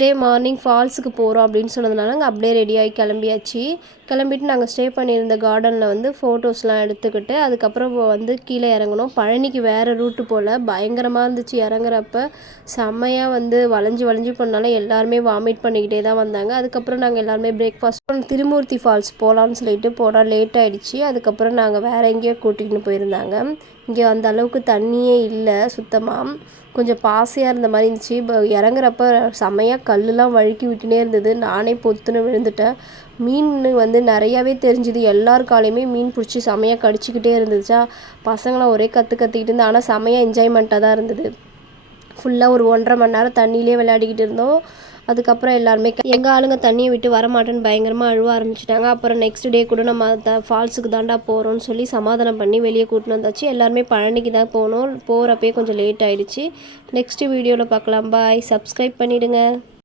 Day morning ஃபால்ஸுக்கு போகிறோம் அப்படின்னு சொன்னதுனால நாங்கள் அப்படியே ரெடியாகி கிளம்பியாச்சு. கிளம்பிட்டு நாங்கள் ஸ்டே பண்ணியிருந்த கார்டனில் வந்து ஃபோட்டோஸ்லாம் எடுத்துக்கிட்டு அதுக்கப்புறம் வந்து கீழே இறங்கணும். பழனிக்கு வேறு ரூட்டு போல் பயங்கரமாக இருந்துச்சு. இறங்குறப்ப செம்மையாக வந்து வளைஞ்சு வளைஞ்சு போனால எல்லாருமே வாமிட் பண்ணிக்கிட்டே தான் வந்தாங்க. அதுக்கப்புறம் நாங்கள் எல்லாருமே பிரேக்ஃபாஸ்ட் திருமூர்த்தி ஃபால்ஸ் போகலான்னு சொல்லிட்டு போனால் லேட் ஆகிடுச்சு. அதுக்கப்புறம் நாங்கள் வேறு எங்கேயோ கூட்டிகிட்டு போயிருந்தாங்க. இங்கே அந்த அளவுக்கு தண்ணியே இல்லை சுத்தமாக, கொஞ்சம் பாசையாக இருந்த மாதிரி இருந்துச்சு. இறங்குறப்ப செம்மையாக கல்லுலாம் வழுக்கி விட்டுனே இருந்தது. நானே பொத்துன்னு விழுந்துட்டேன். மீன் வந்து நிறையாவே தெரிஞ்சுது. எல்லார் காலையுமே மீன் பிடிச்சி செம்மையாக கடிச்சிக்கிட்டே இருந்துச்சா, பசங்களாம் ஒரே கற்றுக்கிட்டு இருந்தேன். ஆனால் செம்மையாக என்ஜாய்மெண்ட்டாக தான் இருந்தது. ஃபுல்லாக ஒரு 1.5 மணி நேரம் தண்ணியிலே விளையாடிக்கிட்டு இருந்தோம். அதுக்கப்புறம் எல்லாருமே எங்கள் ஆளுங்க தண்ணியை விட்டு வரமாட்டேன்னு பயங்கரமாக அழுவ ஆரம்பிச்சிட்டாங்க. அப்புறம் நெக்ஸ்ட் டே கூட நம்ம ஃபால்ஸுக்கு தாண்டா போகிறோன்னு சொல்லி சமாதானம் பண்ணி வெளியே கூட்டின்னு வந்தாச்சு. எல்லாருமே பழனிக்கு தான் போனோம். போகிறப்பே கொஞ்சம் லேட் ஆகிடுச்சு. நெக்ஸ்ட் வீடியோவில் பார்க்கலாம். பாய். சப்ஸ்கிரைப் பண்ணிவிடுங்க.